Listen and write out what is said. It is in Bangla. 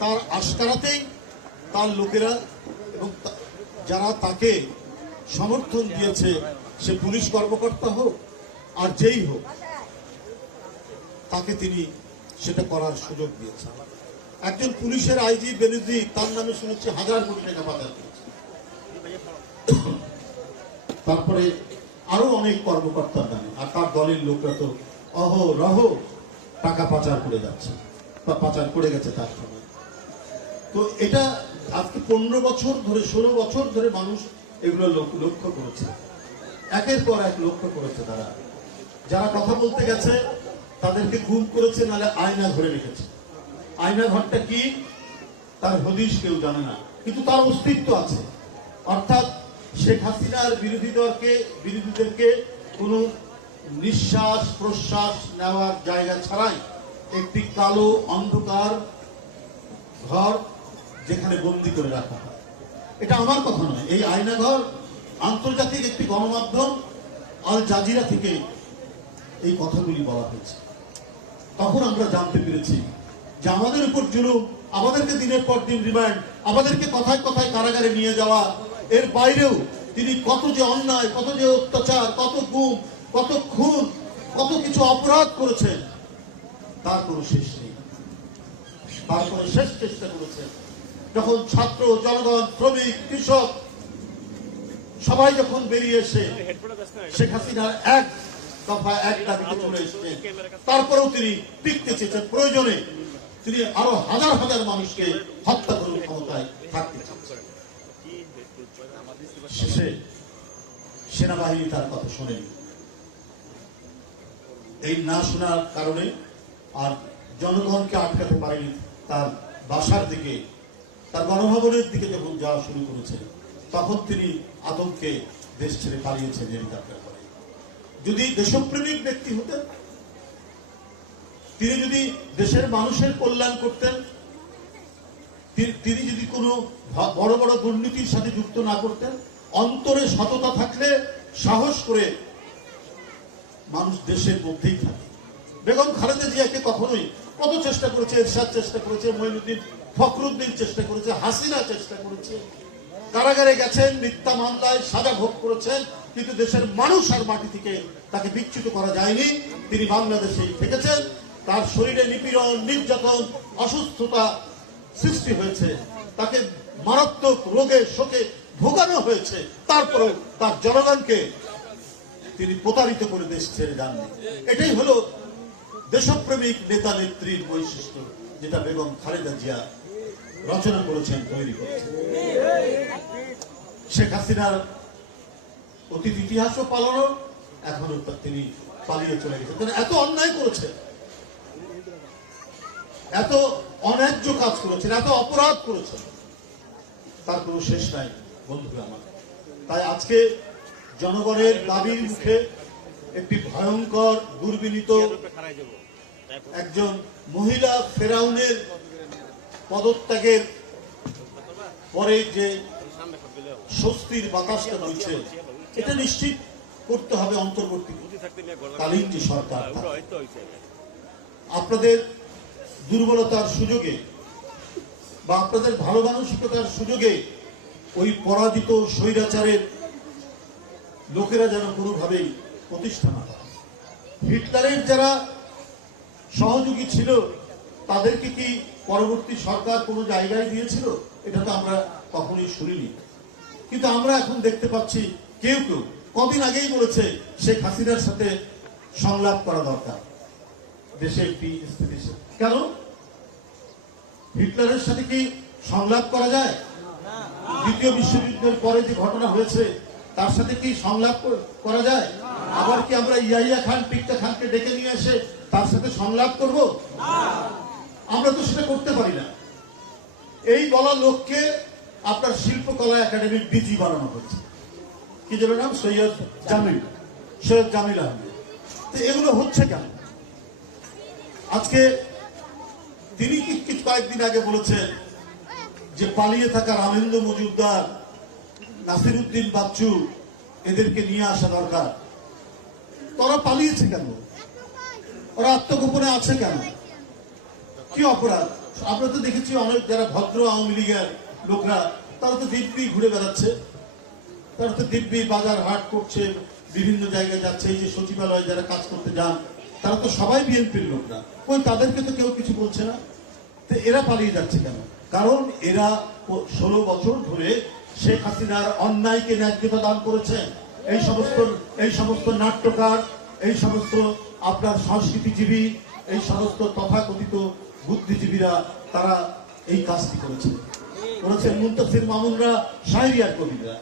তার আশকারাতেই তার লোকেরা এবং যারা তাকে সমর্থন দিয়েছে, সে পুলিশ কর্মকর্তা হোক আর যেই হোক, তাকে তিনি সেটা করার সুযোগ দিয়েছেন। একজন পুলিশের আইজি বেনজি, তার নামে শুনেছি হাজার কোটি টাকা করেছে। তারপরে আরও অনেক কর্মকর্তার নামে আর তার দলের লোকরা তো অহ রহ টাকা পাচার করে যাচ্ছে, বা পাচার করে গেছে তার সময়। তো এটা আজকে পনেরো বছর ধরে, ষোলো বছর ধরে মানুষ এগুলো লক্ষ্য করেছে। একের পর এক লক্ষ্য করেছে তারা। যারা কথা বলতে গেছে, তাদেরকে গুম করেছে, নাহলে আয়না ধরে রেখেছে। আয়না ঘরটা কি? তার হদিশ কেউ জানে না। কিন্তু তার অস্তিত্ব আছে। অর্থাৎ শেখ হাসিনার বিরোধী দলকে, বিরোধীদেরকে কোনো নিঃশ্বাস প্রশ্বাস নেওয়ার জায়গা ছাড়াই একটি কালো অন্ধকার ঘর যেখানে বন্দি করে রাখা এটা আমার কথা নয়, এই আয়নাঘর আন্তর্জাতিক একটি গণমাধ্যম, আল জাজিরা থেকে এই কথাগুলি বলা হয়েছে। তখন আমরা জানতে পেরেছি যে আমাদের উপর জুলুম, আমাদেরকে দিনের পর দিন রিমান্ড আমাদেরকে কথায় কথায় কারাগারে নিয়ে যাওয়া, এর বাইরেও তিনি কত যে অন্যায়, কত যে অত্যাচার, কত গুম, কত খুন, কত কিছু অপরাধ করেছেন, তার কোনো শেষ নেই। তারপরে শেষ চেষ্টা করেছেন। যখন ছাত্র, জনগণ, শ্রমিক, কৃষক সবাই যখন বেরিয়ে এসে শেখ হাসিনার এক দফা এক দাবিতে চলে এসেছেন, তারপরেও তিনি টিকতে চেয়েছেন প্রয়োজনে। তিনি আরও হাজার হাজার মানুষকে হত্যা করে ক্ষমতায় থাকতে শেষে সেনাবাহিনী তার কথা শোনেনি। এই না শোনার কারণে আর জনগণকে আটকাতে পারেনি তার বাসার দিকে তার গণভবনের দিকে যখন যাওয়া শুরু করেছে, তখন তিনি আতঙ্কে দেশ ছেড়ে পালিয়েছেন হেলিকপ্টার করে। যদি দেশপ্রেমিক ব্যক্তি হতেন, তিনি যদি দেশের মানুষের কল্যাণ করতেন তিনি যদি কোনো বড় বড় দুর্নীতির সাথে যুক্ত না করতেন, অন্তরে সততা থাকলে সাহস করে মানুষ দেশের মধ্যেই থাকে। বেগম খালেদা জিয়াকে কখনোই কত চেষ্টা করেছে, এরশাদ চেষ্টা করেছে মঈনুদ্দিন ফখরুদ্দিন চেষ্টা করেছে, হাসিনা চেষ্টা করেছে। কারাগারে গেছেন, মিথ্যা মামলায় সাজা ভোগ করেছেন, কিন্তু দেশের মানুষ আর মাটি থেকে তাকে বিচ্যুত করা যায়নি। তিনি বাংলাদেশেই থেকেছেন। তার শরীরে নিপীড়ন, নির্যাতন, অসুস্থতা সৃষ্টি হয়েছে। তাকে মারাত্মক রোগে, শোকে ভোগানো হয়েছে। তারপরেও তার জনগণকে তিনি প্রতারিত করে দেশ ছেড়ে যাননি। এটাই হলো দেশপ্রেমিক নেতা নেত্রীর বৈশিষ্ট্য, যেটা বেগম খালেদা জিয়া রচনা করেছেন, তৈরি করেছেন। শেখ হাসিনার অতীত ইতিহাসও পালানো এখনও তিনি পালিয়ে চলে গেছেন। তিনি এত অন্যায় করেছেন, এত অন্যায্য কাজ করেছেন, এত অপরাধ করেছেন, তার কোনো শেষ নাই, বন্ধুরা আমার। তাই আজকে জনগণের দাবির মুখে একটি ভয়ঙ্কর, দুর্বিনীত একজন মহিলা ফেরাউনের পদত্যাগের পরে যে স্বস্তির বাতাসটা রয়েছে এটা নিশ্চিত করতে হবে অন্তর্বর্তী সরকার আপনাদের দুর্বলতার সুযোগে বা আপনাদের ভালো মানসিকতার সুযোগে ওই পরাজিত স্বৈরাচারের লোকেরা যেন কোনোভাবেই প্রতিষ্ঠা না হিটলারের যারা সহযোগী ছিল তাদেরকে কি পরবর্তী সরকার কোনো জায়গায় দিয়েছিল? এটা তো আমরা কখনোই শুনিনি। কিন্তু আমরা এখন দেখতে পাচ্ছি কেউ কেউ কদিন আগেই বলেছে শেখ হাসিনার সাথে সংলাপ করা দরকার। দেশে একটি স্থিতিশীল। কেন? হিটলারের সাথে কি সংলাপ করা যায়? দ্বিতীয় বিশ্বযুদ্ধের পরে যে ঘটনা হয়েছে তার সাথে কি সংলাপ করা যায়? আবার কি আমরা ইয়াইয়া খান টিক্কা খানকে ডেকে নিয়ে এসে তার সাথে সংলাপ করব? আমরা তো সেটা করতে পারি না। এই বলা লোককে আপনার শিল্পকলা একাডেমির ডিজি বানানো হচ্ছে। কি যেন নাম? সৈয়দ জামিল। সৈয়দ জামিল আহমেদ। তো এগুলো হচ্ছে কেন? আজকে তিনি কি কয়েকদিন আগে বলেছেন যে পালিয়ে থাকা রামেন্দ্র মজুমদার নাসির উদ্দিন বাচ্চু এদেরকে নিয়ে আসা দরকার। তারা পালিয়েছে কেন? ওরা আত্মগোপনে আছে কেন? কি অপরাধ? আমরা তো দেখেছি অনেক যারা ভদ্র আওয়ামী লীগের লোকরা, তারা তো দিব্যি ঘুরে বেড়াচ্ছে। তারা তো দিব্যি বাজার হাট করছে, বিভিন্ন জায়গায় যাচ্ছে, এই যে সচিবালয়ে যারা কাজ করতে যান, তারা তো সবাই বিএনপির লোকরা। ওই তাদেরকে তো কেউ কিছু বলছে না। তো এরা পালিয়ে যাচ্ছে কেন? কারণ এরা ষোলো বছর ধরে শেখ হাসিনার অন্যায়কে ন্যায্যতা দান করেছেন এই সমস্ত এই সমস্ত নাট্যকার, এই সমস্ত আপনার সংস্কৃতিজীবী, এই সমস্ত তথাকথিত বুদ্ধিজীবীরা তারা এই কাজটি করেছে করেছেন মুন্তাসির মামুনরা শাহরিয়ার কবিরা।